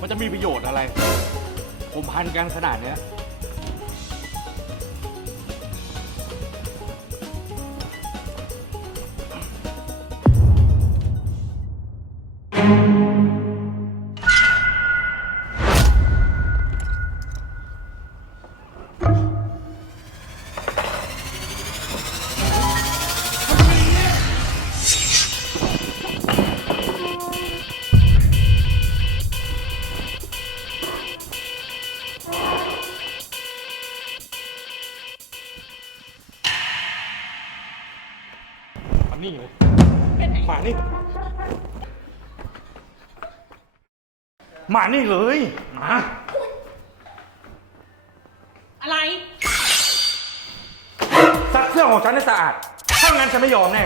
มันจะมีประโยชน์อะไรผมพันกันขนาดเนี้ย นี่เลยมานี่ มานี่เลยมาอะไร ซักเสื้อของฉันให้สะอาด ถ้างั้นฉันไม่ยอมแน่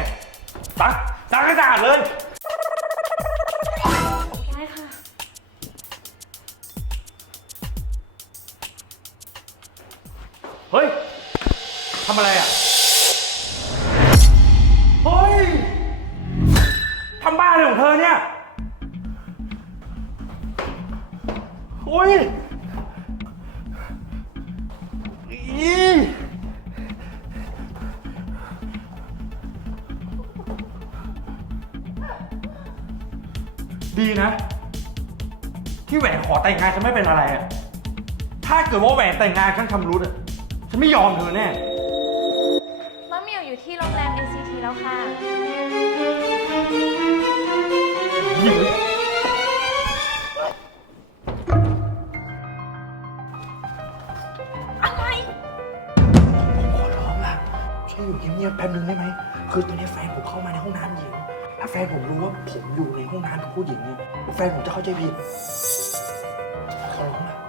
ซักซักให้สะอาดเลย ได้ค่ะ เฮ้ยทำอะไรอะ ดีนะ ที่แหวนขอแต่งงานฉันไม่เป็นอะไรอะถ้าเกิดว่าแหวนแต่งงานฉันชำรุดอะฉันไม่ยอมเธอแน่ มะเหมียวอยู่ที่โรงแรม NCT แล้วค่ะ อะไร ผมขอร้องล่ะช่วยอยู่เงียบๆแป๊บนึงได้ไหม คือตอนนี้แฟนผมเข้ามาในห้องน้ำหญิง ถ้าแฟนผมรู้ว่าผมอยู่ ในห้องน้ำกับผู้หญิงนี่ยแฟนผมจะเข้าใจผิดขอร้องนะ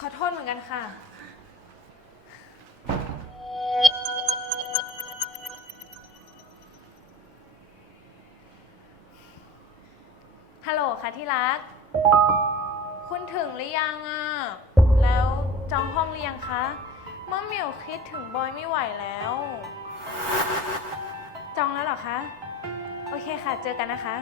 ขอโทษเหมือนกันค่ะ ฮัลโหลค่ะที่รัก คุณถึงหรือยังอะ แล้วจองห้องหรือยังคะมะเหมียวคิดถึงบอยไม่ไหวแล้ว จองแล้วเหรอคะ โอเคค่ะ เจอกันนะคะ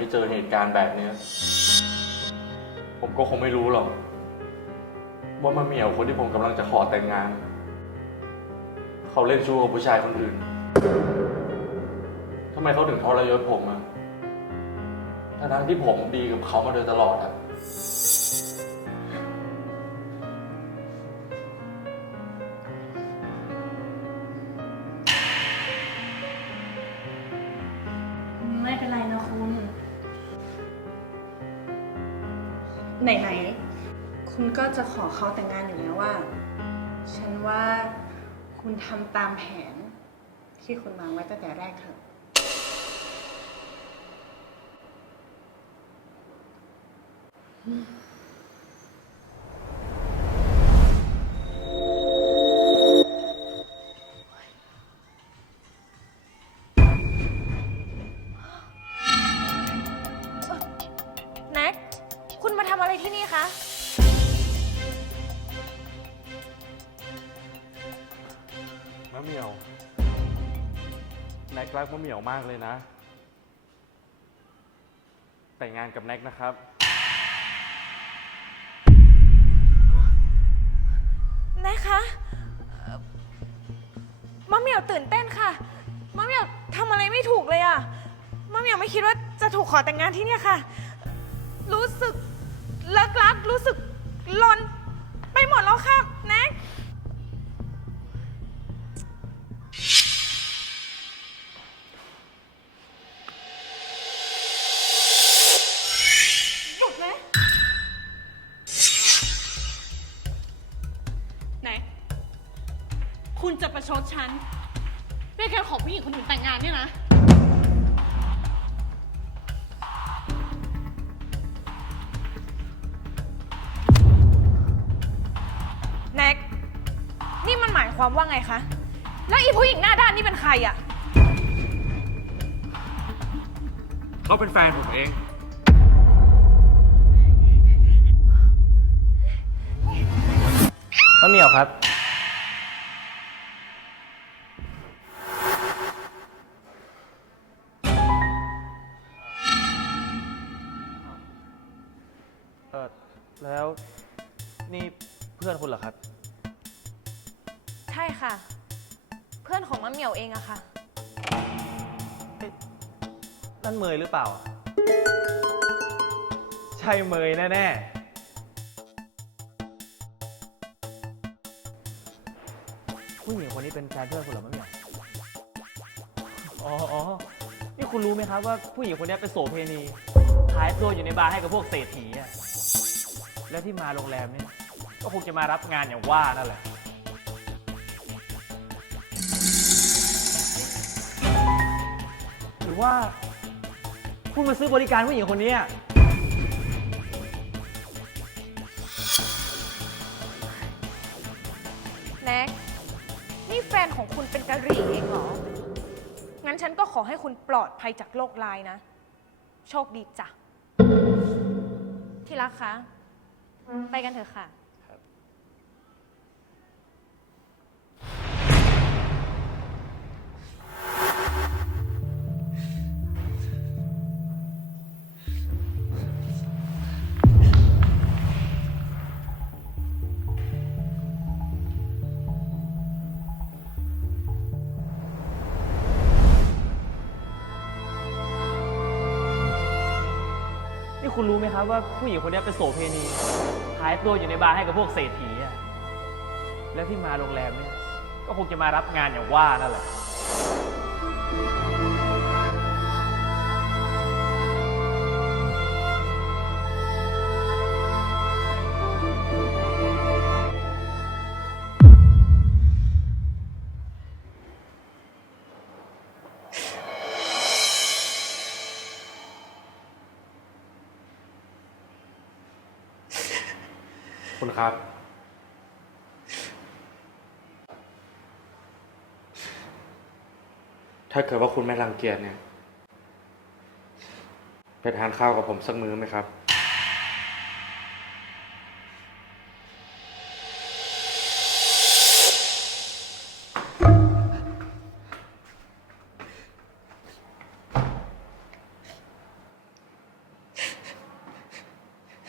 ไม่เจอเหตุการณ์แบบเนี้ย ผมก็คงไม่รู้หรอก ว่ามาเหมียวคนที่ผมกำลังจะขอแต่งงาน เขาเล่นชู้กับผู้ชายคนอื่นทำไมเขาถึงทรยศผมอะทั้งๆที่ผมดีกับเขามาโดยตลอดอะ อเขาแต่งงานอยู่แล้วว่า ฉันว่าคุณทำตามแผน ที่คุณวางไว้ตั้งแต่แรกเถอะแรักมะเหมี่ยวมากเลยนะ แต่งงานกับแน็กนะครับ แน็กคะเอ่อมะเหมี่ยวตื่นเต้นค่ะมะเหมี่ยวทำอะไรไม่ถูกเลยอะมะเหมี่ยวไม่คิดว่าจะถูกขอแต่งงานที่เนี่ยค่ะ รู้สึกเลิกลัก รู้สึกลนไปหมดแล้วค่ะ แน็ก ชดฉันด้วยการขอผู้หญิงคนอื่นแต่งงานเนี่ยนะ แน็ก นี่มันหมายความว่าไงคะ แล้วอีผู้หญิงหน้าด้านนี่เป็นใครอะเขาเป็นแฟนผมเอง มะเหมี่ยวครับ แล้วนี่เพื่อนคุณเหรอครับ ใช่ค่ะ เพื่อนของมะเหมี่ยวเองอะค่ะ นั่นเมยหรือเปล่า ใช่เมยแน่ๆผู้หญิงคนนี้เป็นแฟนเพื่อนคุณเหรอมะเหมี่ยว อ๋ออ๋อนี่คุณรู้ไหมครับว่าผู้หญิงคนนี้เป็นโสเพณีขายตัวอยู่ในบาร์ให้กับพวกเศรษฐีอะ แล้วที่มาโรงแรมเนี่ยก็คงจะมารับงานอย่างว่านั่นแหละ หรือว่าคุณมาซื้อบริการผู้หญิงคนนี้อะแน็กนี่แฟนของคุณเป็นกะหรี่เองเหรอ งั้นฉันก็ขอให้คุณปลอดภัยจากโรคร้ายนะ โชคดีจ้ะ ที่รักคะ ไปกันเถอะค่ะ นี่คุณรู้ไหมครับว่าผู้หญิงคนนี้เป็นโสเพณี ขายตัวอยู่ในบาร์ให้กับพวกเศรษฐีอะแล้วที่มาโรงแรมเนี่ยก็คงจะมารับงานอย่างว่านั่นแหละ ถ้าเกิดว่าคุณไม่รังเกียจเนี่ย ไปทานข้าวกับผมสักมื้อไหมครับ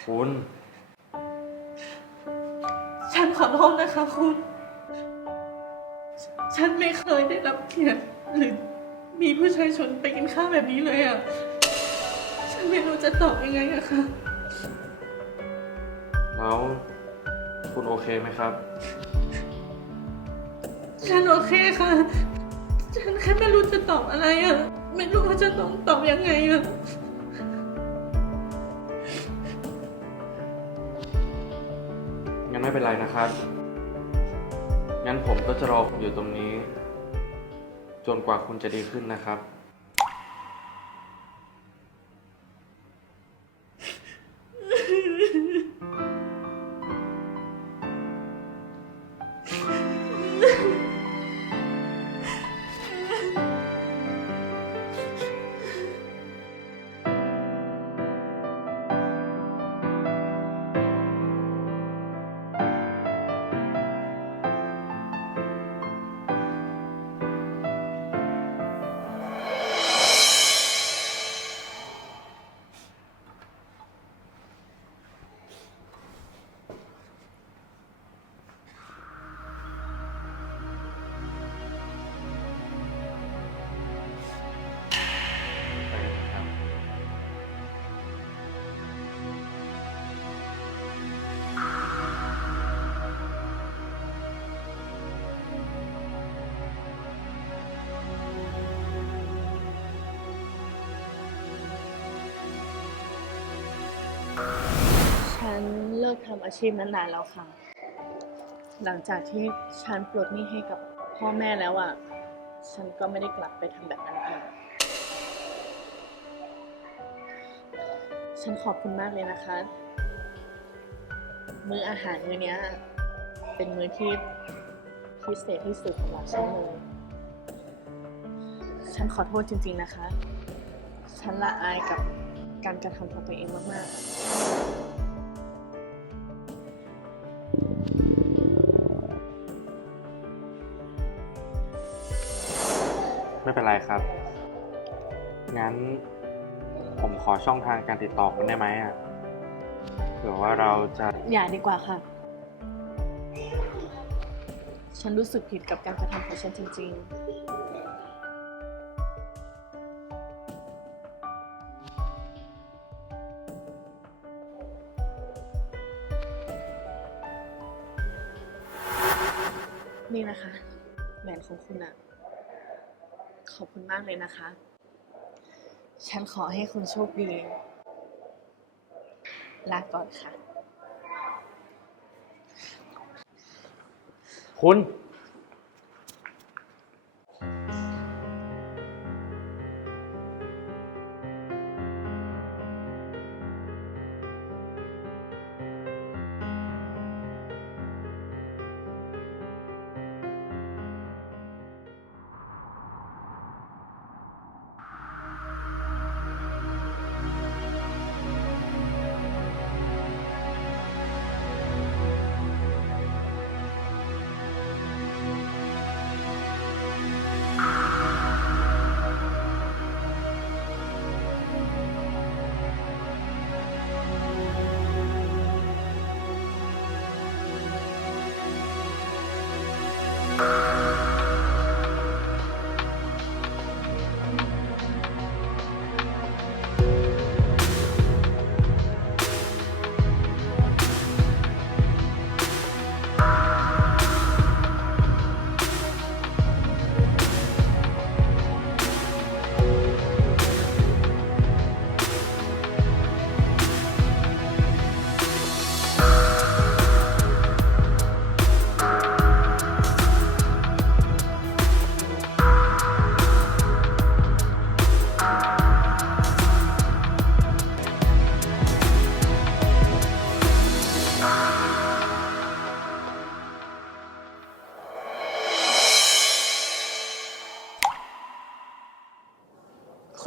คุณ ฉันขอโทษนะคะคุณ ฉันไม่เคยได้รับเกียรติหรือ มีผู้ชายชวนไปกินข้าวแบบนี้เลยอะ ฉันไม่รู้จะตอบยังไงอะค่ะ แล้วคุณโอเคไหมครับ ฉันโอเคค่ะ ฉันแค่ไม่รู้จะตอบอะไรอะ ไม่รู้ว่าจะต้องตอบยังไงอะ งั้นไม่เป็นไรนะครับ งั้นผมก็จะรอคุณอยู่ตรงนี้จน กว่าคุณจะดีขึ้นนะครับ นเลิกทำอาชีพนั้นนานแล้วค่ะ หลังจากที่ฉันปลดหนี้ให้กับพ่อแม่แล้วอะ ฉันก็ไม่ได้กลับไปทำแบบนั้นอีก ฉันขอบคุณมากเลยนะคะ มื้ออาหารมื้อเนี้ย เป็นมื้อที่พิเศษที่สุดสำหรับฉันเลย ฉันขอโทษจริง ๆนะคะ ฉันละอายกับการกระทำของตัวเองมากๆ เป็นไรครับ งั้นผมขอช่องทางการติดต่อคุณได้ไหมอะเผื่อว่าเราจะ อย่าดีกว่าค่ะ ฉันรู้สึกผิดกับการกระทำของฉันจริง ๆ นี่นะคะแหวนของคุณอะ อบคุณมากเลยนะคะ ฉันขอให้คุณโชคดี ลาก่อนค่ะ คุณ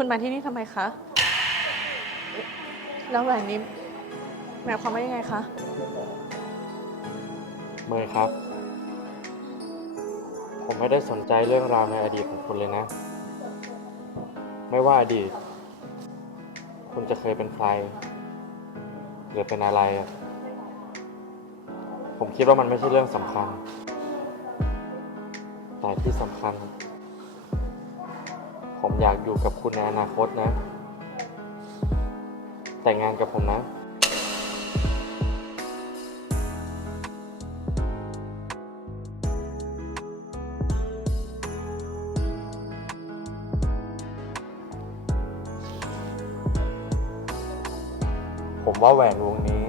คุณมาที่นี่ทำไมคะ แล้วแหวนนี้หมายความว่ายังไงคะ เมย์ครับ ผมไม่ได้สนใจเรื่องราวในอดีตของคุณเลยนะ ไม่ว่าอดีต คุณจะเคยเป็นใคร หรือเป็นอะไรอะผมคิดว่ามันไม่ใช่เรื่องสำคัญ แต่ที่สำคัญ ผมอยากอยู่กับคุณในอนาคตนะ แต่งงานกับผมนะ ผมว่าแหวนวงนี้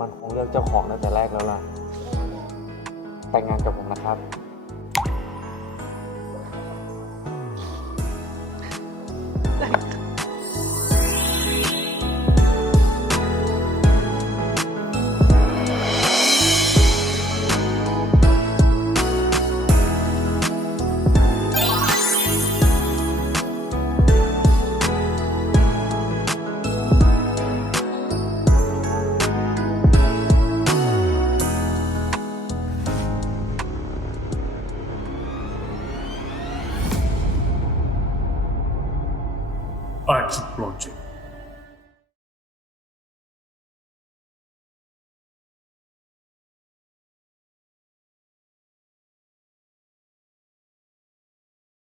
มันคงเลือกเจ้าของตั้งแต่แรกแล้วล่ะ แต่งงานกับผมนะครับ